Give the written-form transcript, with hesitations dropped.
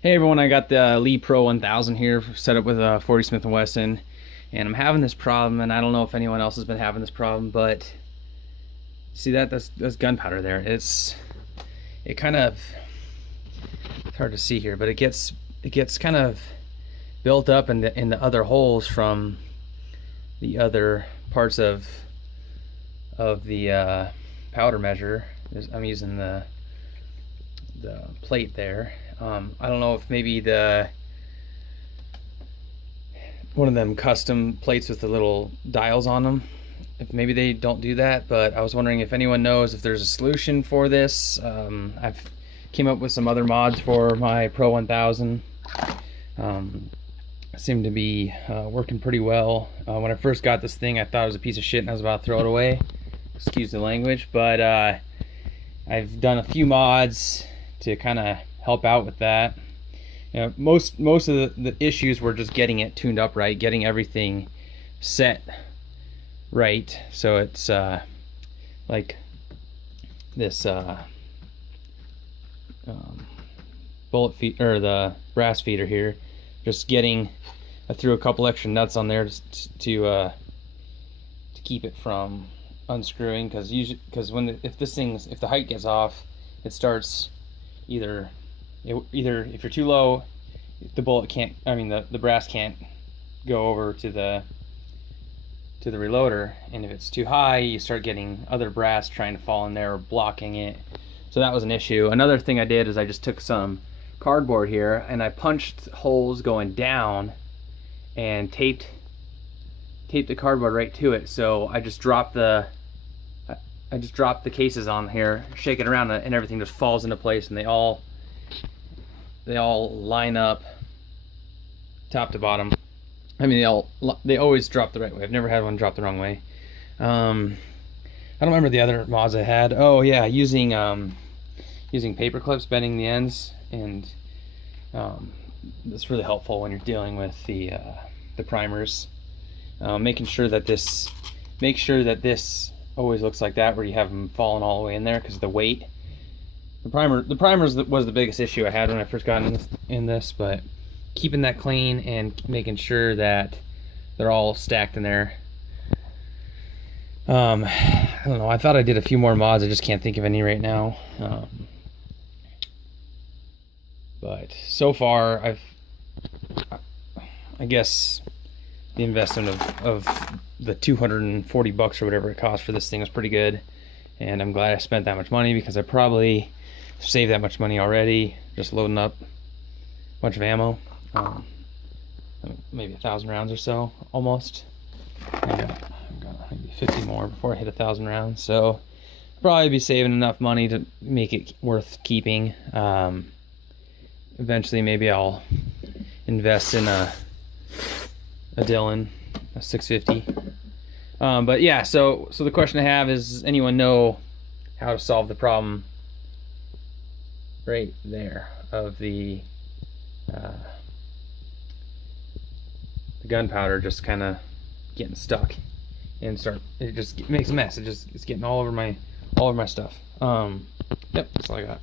Hey everyone, I got the Lee Pro 1000 here set up with a 40 Smith & Wesson, and I'm having this problem, and I don't know if anyone else has been having this problem, but see that's gunpowder there. It's hard to see here, but it gets kind of built up in the other holes from the other parts of the powder measure. I'm using the plate there. I don't know if maybe one of them custom plates with the little dials on them, if maybe they don't do that, but I was wondering if anyone knows if there's a solution for this. I've came up with some other mods for my Pro 1000. Seem to be working pretty well. When I first got this thing, I thought it was a piece of shit and I was about to throw it away. Excuse the language, but I've done a few mods to kind of help out with that. You know, most of the issues were just getting it tuned up right, getting everything set right, so it's like this bullet feed, or the brass feeder here, just getting, I threw a couple extra nuts on there to keep it from unscrewing, because if the height gets off, it starts either if you're too low, the brass can't go over to the reloader, and if it's too high, you start getting other brass trying to fall in there or blocking it. So that was an issue. Another thing I did is I just took some cardboard here and I punched holes going down and taped the cardboard right to it. So I just dropped the cases on here, shake it around, and everything just falls into place, and they all line up top to bottom. I mean, they always drop the right way. I've never had one drop the wrong way. I don't remember the other mods I had. Oh yeah, using paper clips, bending the ends, and that's really helpful when you're dealing with the primers. Making sure that this always looks like that, where you have them falling all the way in there because of the weight. The primers was the biggest issue I had when I first got in this, but keeping that clean and making sure that they're all stacked in there. I don't know, I thought I did a few more mods, I just can't think of any right now. But so far, I guess the investment of the 240 bucks or whatever it cost for this thing was pretty good, and I'm glad I spent that much money, because I probably saved that much money already just loading up a bunch of ammo. Maybe 1,000 rounds or so, almost. I've got maybe 50 more before I hit 1,000 rounds, so probably be saving enough money to make it worth keeping. Eventually maybe I'll invest in a Dillon, a 650. But yeah, so the question I have is, does anyone know how to solve the problem right there of the gunpowder just kind of getting stuck and it just makes a mess. It's getting all over my stuff. Yep, that's all I got.